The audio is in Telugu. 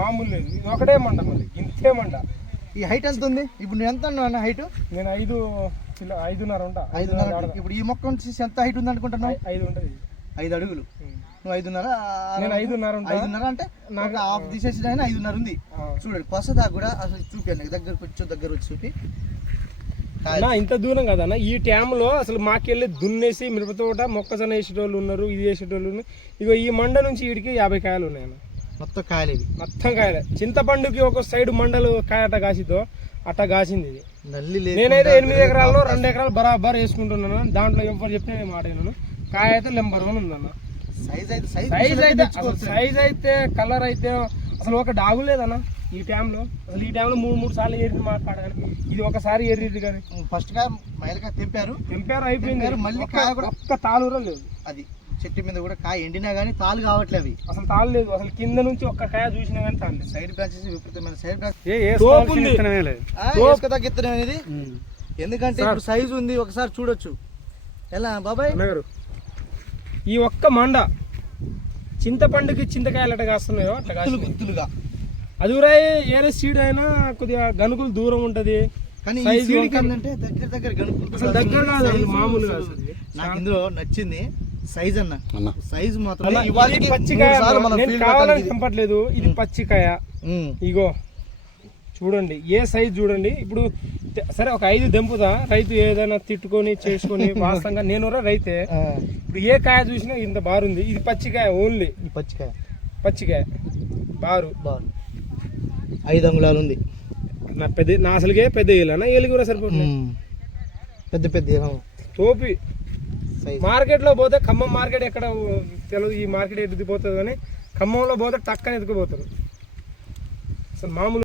మామూలు లేదు, ఇది ఒకటే మండ, మళ్ళీ ఇంతే మండ. ఈ హైట్ ఎంత ఉంది ఇప్పుడు? నువ్వు ఎంత అన్న హైట్? నేను 5.5 ఉంటా. 5.5. ఇప్పుడు ఈ మొక్క నుంచి ఎంత హైట్ ఉంది అనుకుంటున్నావు? 5 ఉంటుంది. 5 అడుగులు. నువ్వు 5.5. నేను 5.5 ఉంటా. 5.5 అంటే నాకు హాఫ్ తీసేసి 5.5 ఉంది. చూడండి పసదా కూడా అసలు చూపించండి, దగ్గర వచ్చి చూపి. ఇంత దూరం కదన్నా ఈ ట్యామ్లో అసలు మాకెళ్ళి దున్నేసి మిరప తోట మొక్కజొన్న వేసేటోళ్ళు ఉన్నారు, ఇది వేసేటోళ్ళు ఉన్నారు. ఇగో ఈ మండ నుంచి వీడికి 50 కాయలు ఉన్నాయన్న. మొత్తం కాయలు ఇవి, మొత్తం కాయలే. చింతపండుకి ఒక సైడ్ మండలు కాయ అట్ట కాసితో అట్ట కాసింది ఇది. నేనైతే 8 ఎకరాల్లో 2 ఎకరాలు బరాబర్ వేసుకుంటున్నాను. దాంట్లో ఎవరు చెప్పిన నేను మాట విన్నాను. కాయ అయితే నెంబర్ 1 ఉందన్న. సైజ్ అయితే కలర్ అయితే అసలు ఒక డాగు లేదన్న ఈ టైంలో. అసలు ఈ టైంలో 3 సార్లు ఏరింది మా కాడ, కానీ ఇది ఒకసారి ఏరింది. కానీ ఫస్ట్ గా మైలకాయ తెంపారు అయిపోయింది. మళ్ళీ కాయ కూడా ఒక్క తాలు లేదు. అది చెట్టు మీద కూడా కాయ ఎండినా కానీ తాలు కావట్లేదు. అవి అసలు తాలు లేదు. అసలు కింద నుంచి ఒక్క కాయ చూసినా కానీ తాలు లేదు. సైడ్ బ్రాంచెస్ విపరీతమైన సైడ్ బ్రాంచ్ అనేది. ఎందుకంటే ఇప్పుడు సైజు ఉంది, ఒకసారి చూడొచ్చు. ఎలా బాబాయ్ గారు ఈ ఒక్క మండ చింతపండుకి చింతకాయలు అట్ట కాస్తున్నాయో అట్లా గుత్తులుగా. అది ఏరే సీడ్ అయినా కొద్దిగా గనుకులు దూరం ఉంటది, కానీ దగ్గర అసలు దగ్గర కాదు, మామూలుగా. నాకు ఇందులో నచ్చింది సైజ్ అన్న. సైజ్ మాత్రం పచ్చికాయ కావాలని చంపట్లేదు, ఇది పచ్చికాయ. ఇగో చూడండి ఏ సైజ్ చూడండి. ఇప్పుడు సరే ఒక 5 దెంపుదా రైతు ఏదైనా తిట్టుకొని చేసుకొని వాస్తవంగా నేను రైతే. ఇప్పుడు ఏ కాయ చూసినా ఇంత బారుంది. ఇది పచ్చికాయ, ఓన్లీ పచ్చికాయ బారు 5 అంగుళాలు ఉంది. నా అసలుకే పెద్ద ఏలనా ఏలి కూడా సరిపోతుంది. పెద్ద తోపి. మార్కెట్లో పోతే ఖమ్మం మార్కెట్ ఎక్కడ తెలియదు, ఈ మార్కెట్ ఎదిగిపోతుంది. కానీ ఖమ్మంలో పోతే టక్కని ఎత్తుకుపోతారు. అసలు మామూలు